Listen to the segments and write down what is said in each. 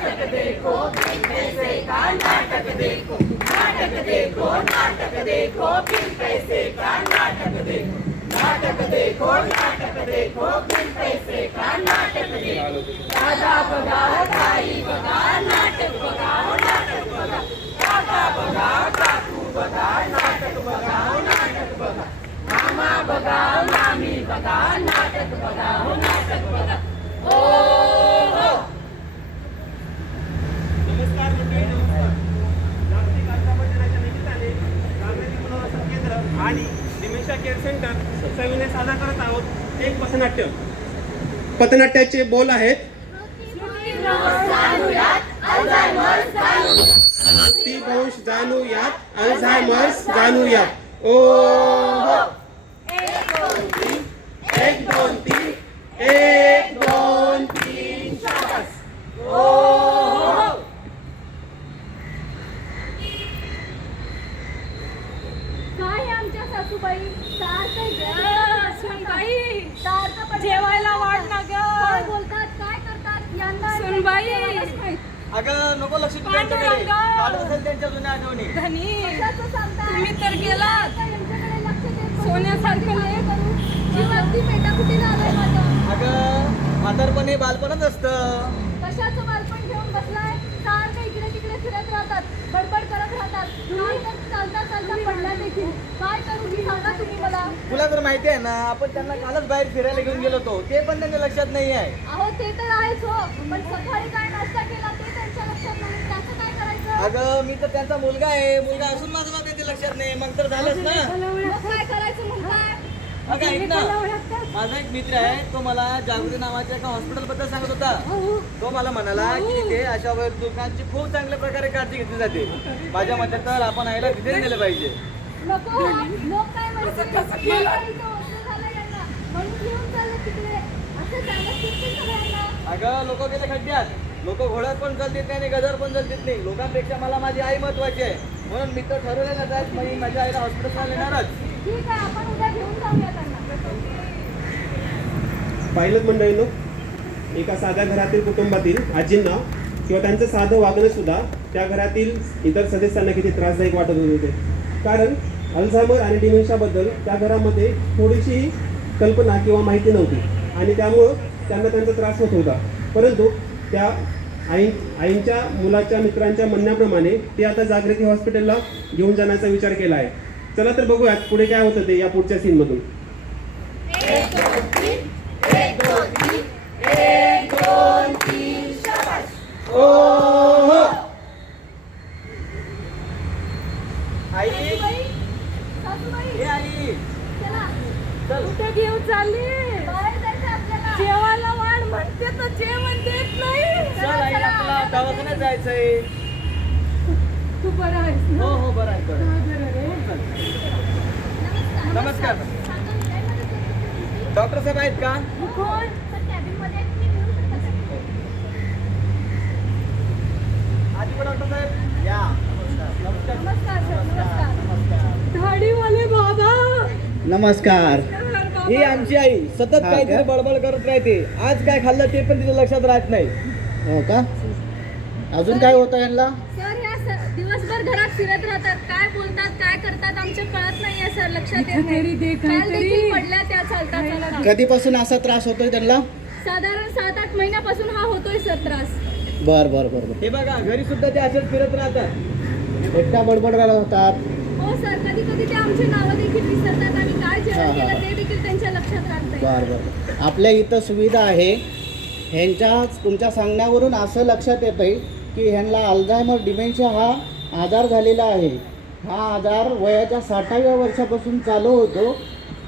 नाटक देखो बिन पैसे का नाटक देखो, नाटक देखो नाटक देखो बिन पैसे का नाटक देखो, नाटक देखो नाटक देखो बिन पैसे का नाटक देखो, दादा बघा ताई बघा नाटक बघा नाटक बघा, काका बघा काकू बघा नाटक बघा नाटक बघा, मामा बघा मामी बघा नाटक बघा नाटक बघा. ओ हो. नमस्कार मंडळी, नमस्कार. जागतिक अल्झायमर दिनाच्या निमित्ताने जागतिक पुनर्वसन केंद्र आणि डिमेन्शिया केअर सेंटर सविने साजरा करत आहोत एक पथनाट्य. पथनाट्याचे बोल आहेत स्मृतिभ्रंश जाणूयात, अल्झायमर्स जाणूयात. ओ हो. 1 2 3 1 2 3 शाबास. ओ हो. काय आमच्या सासूबाई सारखं जेवायला वाढ ना ग. काय बोलतात काय करतात यांना सुनबाई. जेवायलाच माहित. अगं नको लक्ष तू त्यांच्याकडे काढत असेल त्यांच्या जुन्या आठवणी. धनी कशाचं सांगताय? तुम्ही तर गेलात. आता यांच्याकडे लक्ष देत नाही. सोन्यासारखं काय करू? जीवाची पेटाकुटीला आलंय माझं. अगं म्हातारपण हे बालपणच असतं. कशाचं बालपण घेऊन बसलाय? सारखं इकडे तिकडे फिरत राहतात, बडबड करत राहतात. काय तर चालता चालता पडला देखील. काय करू मी सांगा तुम्ही मला. तुला तर माहिती आहे ना, आपण त्यांना कालच बाहेर फिरायला घेऊन गेलो होतो, ते पण त्यांच्या लक्षात नाही आहे. अहो ते तर आहेच हो, पण सकाळी काय नाश्ता केला ते त्यांच्या लक्षात नाही. त्याचं काय करायचं? अगं मी तर त्यांचा मुलगा आहे, मुलगा असून माझं नाव त्यांच्या लक्षात नाही, मग तर झालंच ना. मग काय करायचं म्हणताय? अगं ऐक ना, माझा एक मित्र आहे, तो मला जागृती नावाच्या एका हॉस्पिटल बद्दल सांगत होता. तो मला म्हणाला की तिथे अशा वयोवृद्धांची खूप चांगल्या प्रकारे काळजी घेतली जाते. माझ्या मते तर आपण आईला तिथेच नेलं पाहिजे. नको लोक काय म्हणतील? म्हातारीचं वचन झालं यांना, म्हणून घेऊन चालले तिकडे. असं सांगत फिरतील सगळ्यांना. अगं लोक गेले खड्ड्यात, लोक घोड्यावर पण चालतील नाही आणि गजावर पण चालतील नाही. लोकांपेक्षा मला माझी आई महत्वाची आहे, म्हणून मी तर ठरवलेलं आहे मी माझ्या आईला हॉस्पिटलला नेणारच. ठीक आहे, आपण उद्या घेऊन जाऊया त्यांना. पाहिलं मंडळीनो, एका साध्या घरातील कुटुंबातील आजींना किंवा त्यांचं साधं वागणं सुद्धा त्या घरातील इतर सदस्यांना किती त्रासदायक वाटत होते. कारण अल्झायमर आणि डिमेन्शियाबद्दल त्या घरामध्ये थोडीशी कल्पना किंवा माहिती नव्हती आणि त्यामुळं त्यांना त्यांचा त्रास होत होता. परंतु त्या आईंच्या मुलाच्या मित्रांच्या म्हणण्याप्रमाणे ते आता जागृती हॉस्पिटलला घेऊन जाण्याचा विचार केला आहे. चला तर बघूयात पुढे काय होतं ते या पुढच्या सीनमधून. 1 2 3 1 2 3 1 2 3 शाबास. ओ हो. आई सासूबाई, हे आई चला. चल. कुठे घेऊन चालली? बाहेर जायचं आपल्याला. जेवायला वाढ म्हणते तर जेवण देत नाही. चल आई, आपल्याला दवाखान्यात जायचंय. तू बरं आहेस ना? हो हो बरं आहे, बरं आहे. बरं रे. नमस्कार. सांगा, काय मदत करतो तुमची? डॉक्टर साहेब आहेत का? कोण? तर कॅबिनमध्ये मी घेऊन शकता का? आधी पण डॉक्टर साहेब या. नमस्कार. नमस्कार सर, नमस्कार. दाढीवाले बाबा. नमस्कार. बाबा. ही आमची आई सतत काहीतरी बडबड करत राहते. आज काय खाल्लं ते पण तिच्या लक्षात राहत नाही. हो का? अजून काय होतं यांना? सर या दिवसभर घरात फिरत राहतात. काय बोलतात काय करतात आमच्या कळत नाहीये सर, लक्षात येत तरी दे नाही. काल काहीतरी. देखील पडल्या त्या चालता चालता. कधीपासून असा त्रास होतोय त्यांना? साधारण 7-8 महिन्यापासून हा होतोय सर त्रास. बर बर बर बर. हे बघा घरी सुद्धा ते असेच फिरत राहतात. एकटा बडबड करत होतात. हो सर, कधी कधी ते आमची नावं देखील विसरतात आणि काय हा, जेवण हा. केलं ते देखील त्यांच्या लक्षात राहत नाही. बर बर. आपल्या इथं सुविधा आहे. ह्यांच्या तुमच्या सांगण्यावरून असं लक्षात येतं आहे की ह्यांना अल्झायमर डिमेन्शिया हा आजार झालेला आहे. हा आजार वयाच्या 60व्या वर्षापासून चालू होतो,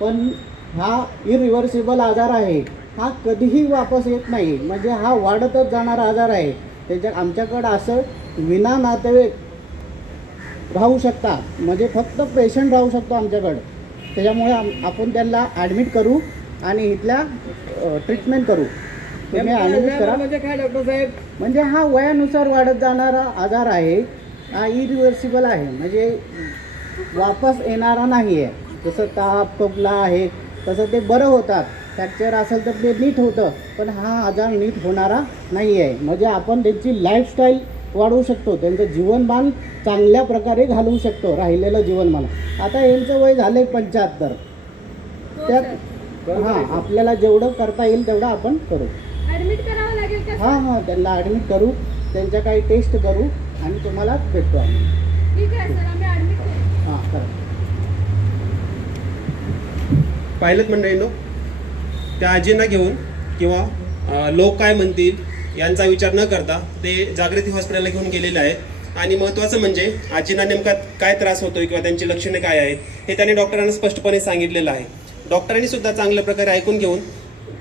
पण हा इरिव्हर्सिबल आजार आहे. हा कधीही वापस येत नाही, म्हणजे हा वाढतच जाणारा आजार आहे. त्याच्या आमच्याकडं असं विना नातेवाईक राहू शकता, म्हणजे फक्त पेशंट राहू शकतो आमच्याकडं. त्याच्यामुळे आपण त्यांना ॲडमिट करू आणि इथल्या ट्रीटमेंट करू. तुम्ही ॲडमिट करा. म्हणजे काय डॉक्टर साहेब? म्हणजे हा वयानुसार वाढत जाणारा आजार आहे. हा इरिव्हर्सिबल आहे, म्हणजे वापस येणारा नाही आहे. जसं ताप खोकला आहे तसं ते बरं होतात, फ्रॅक्चर असेल तर ते नीट होतं, पण हा आजार नीट होणारा नाही आहे. म्हणजे आपण त्यांची लाईफस्टाईल वाढवू शकतो, त्यांचं जीवनमान चांगल्या प्रकारे घालवू शकतो, राहिलेलं जीवनमान. आता यांचं वय झालं आहे 75. त्यात हां आपल्याला जेवढं करता येईल तेवढं आपण करू. ऍडमिट करावं लागेल का? हां त्यांना ॲडमिट करू, त्यांच्या काही टेस्ट करू आणि तुम्हाला भेटतो आम्ही. ठीक आहे सर, आम्ही ऍडमिट करू. हां करा. पाहिलं मंडळींनो, त्या आजींना घेऊन किंवा लोक काय म्हणतील यांचा विचार न करता ते जागृती हॉस्पिटलला घेऊन गेलेले आहेत. आणि महत्त्वाचं म्हणजे आजींना नेमका काय त्रास होतोय किंवा त्यांची लक्षणे काय आहेत हे त्यांनी डॉक्टरांना स्पष्टपणे सांगितलेलं आहे. डॉक्टरांनी सुद्धा चांगल्या प्रकारे ऐकून घेऊन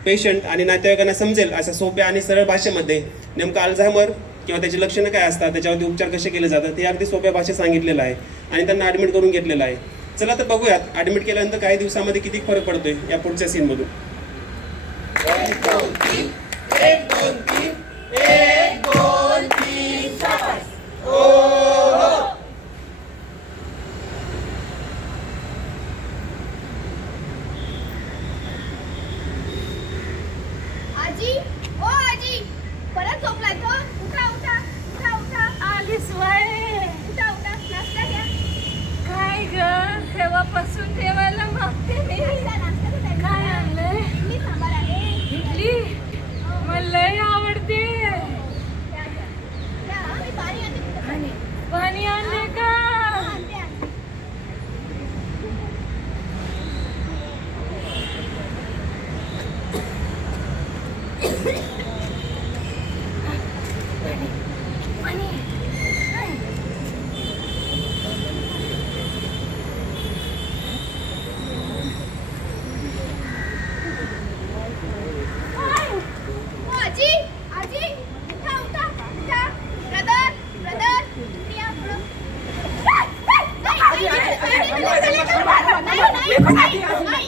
पेशंट आणि नातेवाईकांना समजेल अशा सोप्या आणि सरळ भाषेमध्ये नेमकं अल्झायमर किंवा त्याची लक्षणं काय असतात, त्याच्यावरती उपचार कसे केले जातात हे अगदी सोप्या भाषेत सांगितलेलं आहे आणि त्यांना ॲडमिट करून घेतलेलं आहे. चला तर बघूयात ॲडमिट केल्यानंतर काही दिवसामध्ये किती फरक पडतोय या पुढच्या सीनमधून. आजी, ओ आजी, परत झोपलाय तो? उठा उठा उठा उठा. आलीस वय उठा उठा, नाश्ता घ्या. काय ग केव्हापासून ठेवायला मागते मी. नाश्ता घ्या. काय आणलंय? इडली सांबार आहे. इडली मला लय आवडते. घ्या, घ्या. घ्या, मी पाणी आणते तुझ्यासाठी. पाणी आणले का? आणते, आणते. ओ आजी, आजी, उठा उठा उठा. ब्रदर, ब्रदर, मी या पुढं. नाही,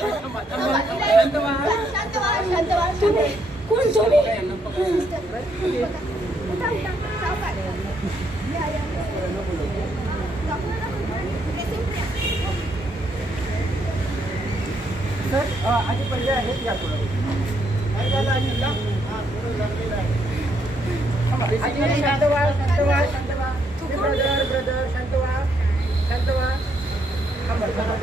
शांत व्हा, शांत व्हा, शांत व्हा. कोण तुम्ही? उठा उठा, सावकाश. या, या. डॉक्टरांना बोलवा. ड्रेसिंग द्या. सर आधी पहिले आहेत या थोडं. काय झालं आजीला? हां थोडं लागलेलं आहे. आजी शांत व्हा, शांत व्हा, शांत व्हा. ब्रदर ब्रदर शांत व्हा, शांत व्हा. थांबा, थांबा.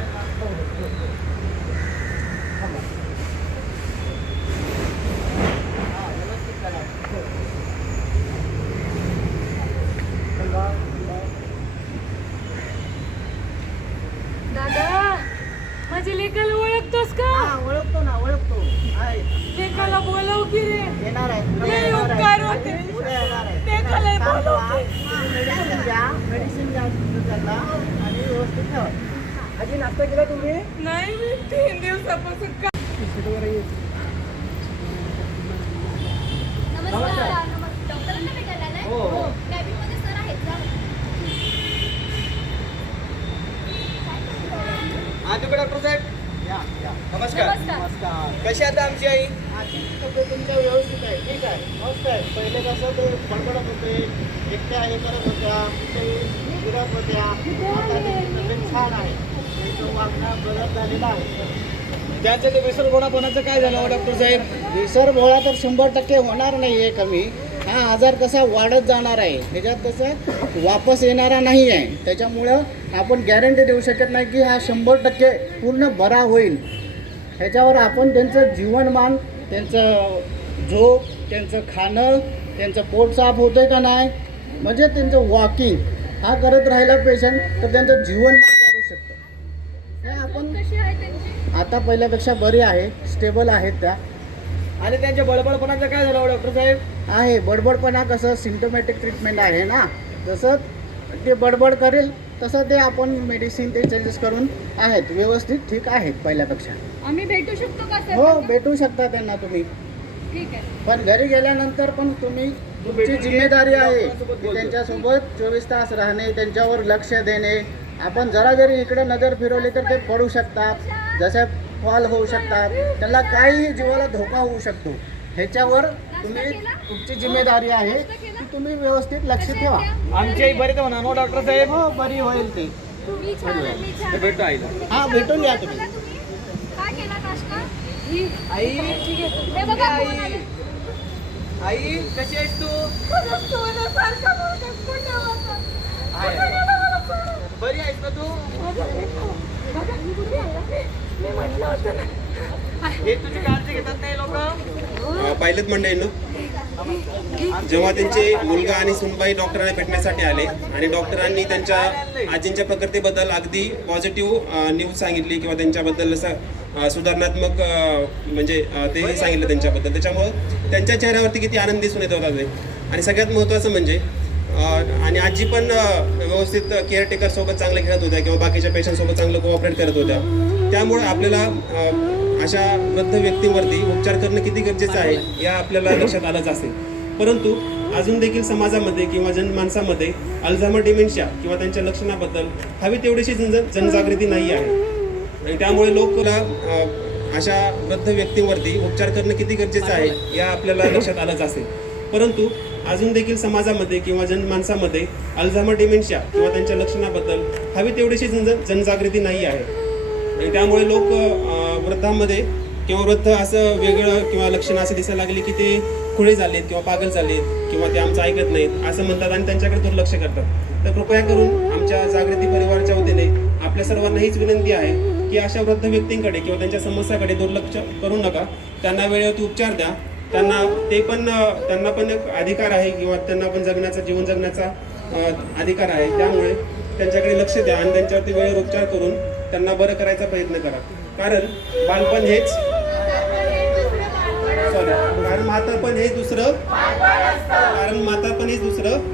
थांबा. हां व्यवस्थित करा. थांबा, थांबा. दादा माझी लेकाला ओळखतोस का? हां ओळखतो ना, ओळखतो. आहे लेकाला बोलव की रे. येणार आहे. उद्या लय येणार उपकार आहे. होते. उद्या येणार आहे. लेकाला शांत व्हा. बोलव. मेडिसिन घ्या, मेडिसिन घ्या त्यांना आणि व्यवस्थित ठेवा. आजी नाश्ता केला तुम्ही? नाही मी 3 दिवसापासून का. नमस्कार. डॉक्टरांना भेटायला आलाय? हो. कॅबिनमध्ये सर आहेत का? आजोबा डॉक्टर साहेब या या. नमस्कार. नमस्कार. कशी आता आमची आई? आजीची तब्येत तुमच्या व्यवस्थित आहे, ठीक आहे, मस्त आहे. पहिले कसं ते बडबडत होते, एकट्या हे करत होत्या, ते फिरत होत्या. आता त्यांची तब्येत छान आहे, त्यांचं वागणं बदल झालेलं आहे. त्यांचं ते विसरगोळापणाचं काय झालं डॉक्टर साहेब? विसरभोळा तर 100% होणार नाही आहे कमी. हा आजार कसा वाढत जाणार आहे, ह्याच्यात कसं वापस येणारा नाही आहे. त्याच्यामुळं आपण गॅरंटी देऊ शकत नाही की हा 100% पूर्ण बरा होईल. ह्याच्यावर आपण त्यांचं जीवनमान, त्यांचं झोप, त्यांचं खाणं, त्यांचं पोट साफ होतं का नाही, म्हणजे त्यांचं वॉकिंग हा करत राहिला पेशंट तर त्यांचं जीवनमान वाढू शकतं. हे आपण कशी आहे त्यांची? आता पहिल्यापेक्षा बरी आहे, स्टेबल आहेत त्या. आणि त्यांच्या बळबळपणाचं काय झालं डॉक्टर साहेब? आहे बडबडपणा कसं सिम्टोमॅटिक ट्रीटमेंट आहे ना, तसं ते बडबड करेल तसं ते आपण मेडिसिन ते चेंजेस करून आहेत, व्यवस्थित ठीक आहेत पहिल्यापेक्षा. आम्ही भेटू शकतो का सर? हो भेटू शकता त्यांना तुम्ही, ठीक आहे. पण घरी गेल्यानंतर पण तुमची जिम्मेदारी आहे की त्यांच्यासोबत 24 तास राहणे, त्यांच्यावर लक्ष देणे. आपण जरा जरी इकडे नजर फिरवली तर ते पडू शकतात, जसे फॉल होऊ शकतात, त्यांना काही जीवाला धोका होऊ शकतो. ह्याच्यावर तुमची जिम्मेदारी आहे की तुम्ही व्यवस्थित लक्ष ठेवा. आमची आई बरी तर म्हणा नो डॉक्टर साहेब? हो बरी होईल ती. मी छान आहे, मी छान आहे. भेटू आईला. हां भेटून घ्या तुम्ही. मला तुम्ही काय केला नाश्ता? आई हे बघा आई कोण आले. आई कशी आहेस तू सोन्यासारखा मुलगा कुठे होता? आहे. बरी आहेस ना तू बघा, मी म्हटलं होतं ना. हे तुझी काळजी घेतात नाही लोक पाहिलेत मंडळींनो, जेव्हा त्यांचे मुलगा आणि सुनबाई डॉक्टरांना भेटण्यासाठी आले आणि डॉक्टरांनी त्यांच्या आजींच्या प्रकृतीबद्दल अगदी पॉझिटिव्ह न्यूज सांगितली किंवा त्यांच्याबद्दल असं सुधारणात्मक म्हणजे तेही सांगितलं त्यांच्याबद्दल, त्याच्यामुळं त्यांच्या चेहऱ्यावरती किती आनंद दिसून येत होता ते. आणि सगळ्यात महत्त्वाचं म्हणजे आणि आजी पण व्यवस्थित केअरटेकर सोबत चांगलं खेळत होत्या किंवा बाकीच्या पेशंटसोबत चांगलं कोऑपरेट करत होत्या. त्यामुळे आपल्याला अशा वृद्ध व्यक्तींवरती उपचार करणं किती गरजेचं आहे या आपल्याला लक्षात आलंच असेल. परंतु अजून देखील समाजामध्ये किंवा जनमानसामध्ये अल्झायमर डिमेन्शिया किंवा त्यांच्या लक्षणाबद्दल हवी तेवढीशी जनजागृती नाही आहे. आणि त्यामुळे लोकांना अशा वृद्ध व्यक्तींवरती उपचार करणं किती गरजेचं आहे या आपल्याला लक्षात आलंच असेल. परंतु अजून देखील समाजामध्ये किंवा जनमानसामध्ये अल्झायमर डिमेन्शिया किंवा त्यांच्या लक्षणाबद्दल हवी तेवढीशी जनजागृती नाही आहे. आणि त्यामुळे लोक वृद्धांमध्ये किंवा वृद्ध असं वेगळं किंवा लक्षणं असे दिसायला लागली की ते खुळे झालेत किंवा पागल झालेत किंवा ते आमचं ऐकत नाहीत असं म्हणतात आणि त्यांच्याकडे दुर्लक्ष करतात. तर कृपया करून आमच्या जागृती परिवाराच्या वतीने आपल्या सर्वांना हीच विनंती आहे की अशा वृद्ध व्यक्तींकडे किंवा त्यांच्या समस्याकडे दुर्लक्ष करू नका. त्यांना वेळेवरती उपचार द्या. त्यांना पण एक अधिकार आहे किंवा त्यांना पण जीवन जगण्याचा अधिकार आहे. त्यामुळे त्यांच्याकडे लक्ष द्या आणि त्यांच्यावरती वेळेवर उपचार करून त्यांना बरं करायचा प्रयत्न करा. कारण बालपण हेच म्हातारपण हेच दुसरं